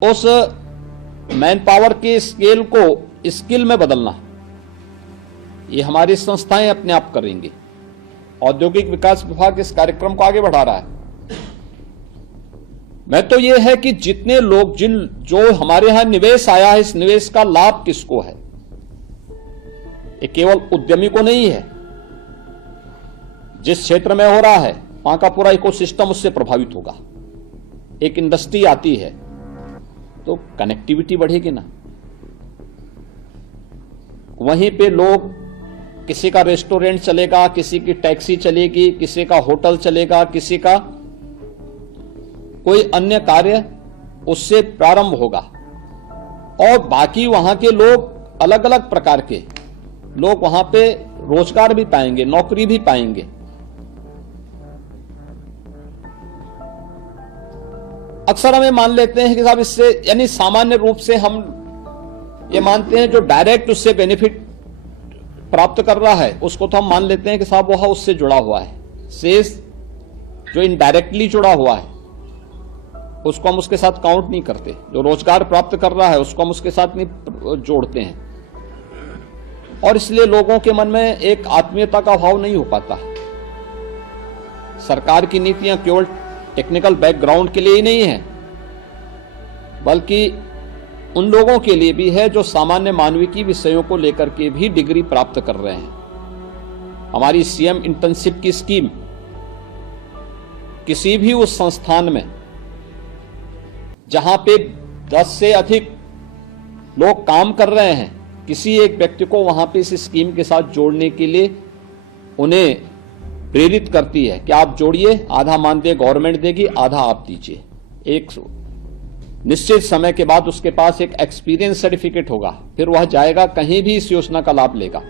उस man power के scale को स्किल में बदलना, ये हमारी संस्थाएं अपने आप करेंगी। औद्योगिक विकास विभाग इस कार्यक्रम को आगे बढ़ा रहा है। मैं तो ये है कि जितने लोग जो हमारे यहां निवेश आया है, इस निवेश का लाभ किसको है? ये केवल उद्यमी को नहीं है। जिस क्षेत्र में हो रहा है वहां का पूरा इकोसिस्टम उससे प्रभावित होगा। एक इंडस्ट्री आती है तो कनेक्टिविटी बढ़ेगी ना, वहीं पे लोग, किसी का रेस्टोरेंट चलेगा, किसी की टैक्सी चलेगी, किसी का होटल चलेगा, किसी का कोई अन्य कार्य उससे प्रारंभ होगा। और बाकी वहां के लोग, अलग अलग प्रकार के लोग वहां पे रोजगार भी पाएंगे, नौकरी भी पाएंगे। अक्सर हमें मान लेते हैं कि साहब इससे, यानी सामान्य रूप से हम ये मानते हैं जो डायरेक्ट उससे बेनिफिट प्राप्त कर रहा है उसको तो हम मान लेते हैं कि साहब वह उससे जुड़ा हुआ है। शेष जो इनडायरेक्टली जुड़ा हुआ है उसको हम उसके साथ काउंट नहीं करते। जो रोजगार प्राप्त कर रहा है उसको हम उसके साथ नहीं जोड़ते हैं, और इसलिए लोगों के मन में एक आत्मीयता का भाव नहीं हो पाता। सरकार की नीतियां केवल टेक्निकल बैकग्राउंड के लिए ही नहीं है, बल्कि उन लोगों के लिए भी है जो सामान्य मानविकी विषयों को लेकर के भी डिग्री प्राप्त कर रहे हैं। हमारी सीएम इंटर्नशिप की स्कीम किसी भी उस संस्थान में जहां पे 10 से अधिक लोग काम कर रहे हैं, किसी एक व्यक्ति को वहां पे इस स्कीम के साथ जोड़ने के लिए उन्हें प्रेरित करती है कि आप जोड़िए, आधा मानदेय गवर्नमेंट देगी, आधा आप दीजिए। एक निश्चित समय के बाद उसके पास एक एक्सपीरियंस सर्टिफिकेट होगा, फिर वह जाएगा कहीं भी इस योजना का लाभ लेगा।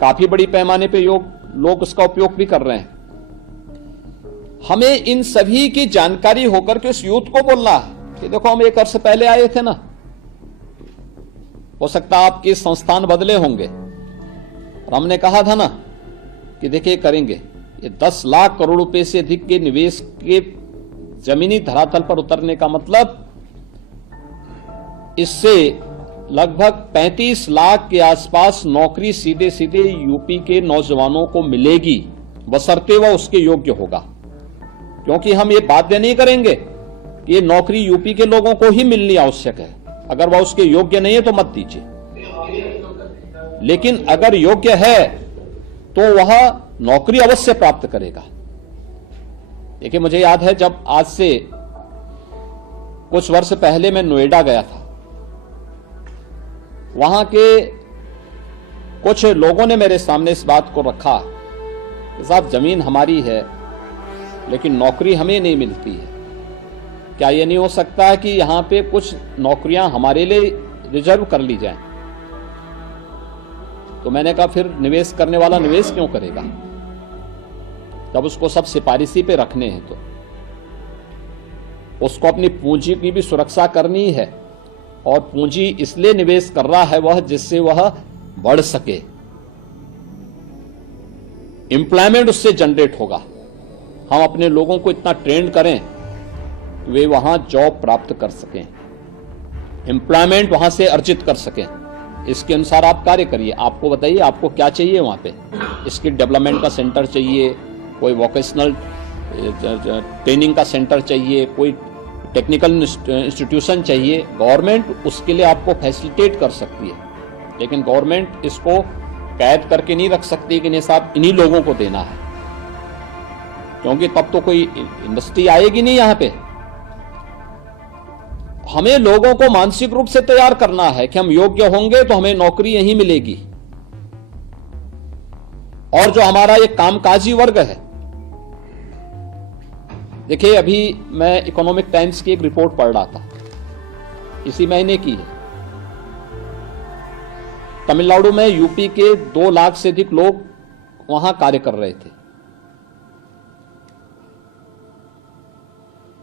काफी बड़ी पैमाने पे लोग उसका उपयोग भी कर रहे हैं। हमें इन सभी की जानकारी होकर के उस यूथ को बोलना है कि देखो हम 1 वर्ष पहले आए थे ना, हो सकता है आपके संस्थान बदले होंगे, और हमने कहा था ना कि देखिए करेंगे। ये 10 लाख करोड़ रुपए से अधिक के निवेश के जमीनी धरातल पर उतरने का मतलब, इससे लगभग 35 लाख के आसपास नौकरी सीधे सीधे यूपी के नौजवानों को मिलेगी, बशर्ते वह उसके योग्य होगा। क्योंकि हम ये बाध्य नहीं करेंगे कि ये नौकरी यूपी के लोगों को ही मिलनी आवश्यक है। अगर वह उसके योग्य नहीं है तो मत दीजिए, लेकिन अगर योग्य है तो वह नौकरी अवश्य प्राप्त करेगा। देखिए, मुझे याद है जब आज से कुछ वर्ष पहले मैं नोएडा गया था, वहां के कुछ लोगों ने मेरे सामने इस बात को रखा कि साहब जमीन हमारी है लेकिन नौकरी हमें नहीं मिलती है। क्या यह नहीं हो सकता है कि यहां पे कुछ नौकरियां हमारे लिए रिजर्व कर ली जाएं? तो मैंने कहा फिर निवेश करने वाला निवेश क्यों करेगा जब उसको सब सिफारिशी पे रखने हैं? तो उसको अपनी पूंजी की भी सुरक्षा करनी है, और पूंजी इसलिए निवेश कर रहा है वह जिससे वह बढ़ सके, एम्प्लॉयमेंट उससे जनरेट होगा। हम अपने लोगों को इतना ट्रेन करें कि वे वहां जॉब प्राप्त कर सकें, एम्प्लॉयमेंट वहां से अर्जित कर सकें। इसके अनुसार आप कार्य करिए। आपको बताइए आपको क्या चाहिए वहां पे? स्किल डेवलपमेंट का सेंटर चाहिए, कोई वोकेशनल ट्रेनिंग का सेंटर चाहिए, कोई टेक्निकल इंस्टीट्यूशन चाहिए। गवर्नमेंट उसके लिए आपको फैसिलिटेट कर सकती है, लेकिन गवर्नमेंट इसको कैद करके नहीं रख सकती कि नहीं साहब इन्हीं लोगों को देना है, क्योंकि तब तो कोई इंडस्ट्री आएगी नहीं यहां पे। हमें लोगों को मानसिक रूप से तैयार करना है कि हम योग्य होंगे तो हमें नौकरी यहीं मिलेगी। और जो हमारा ये कामकाजी वर्ग है, देखिए अभी मैं इकोनॉमिक टाइम्स की एक रिपोर्ट पढ़ रहा था, इसी महीने की है। तमिलनाडु में यूपी के 2 लाख से अधिक लोग वहां कार्य कर रहे थे।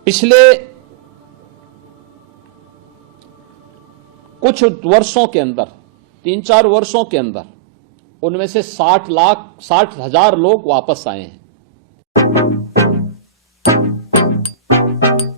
पिछले कुछ वर्षों के अंदर, 3-4 वर्षों के अंदर, उनमें से 60 हजार लोग वापस आए हैं।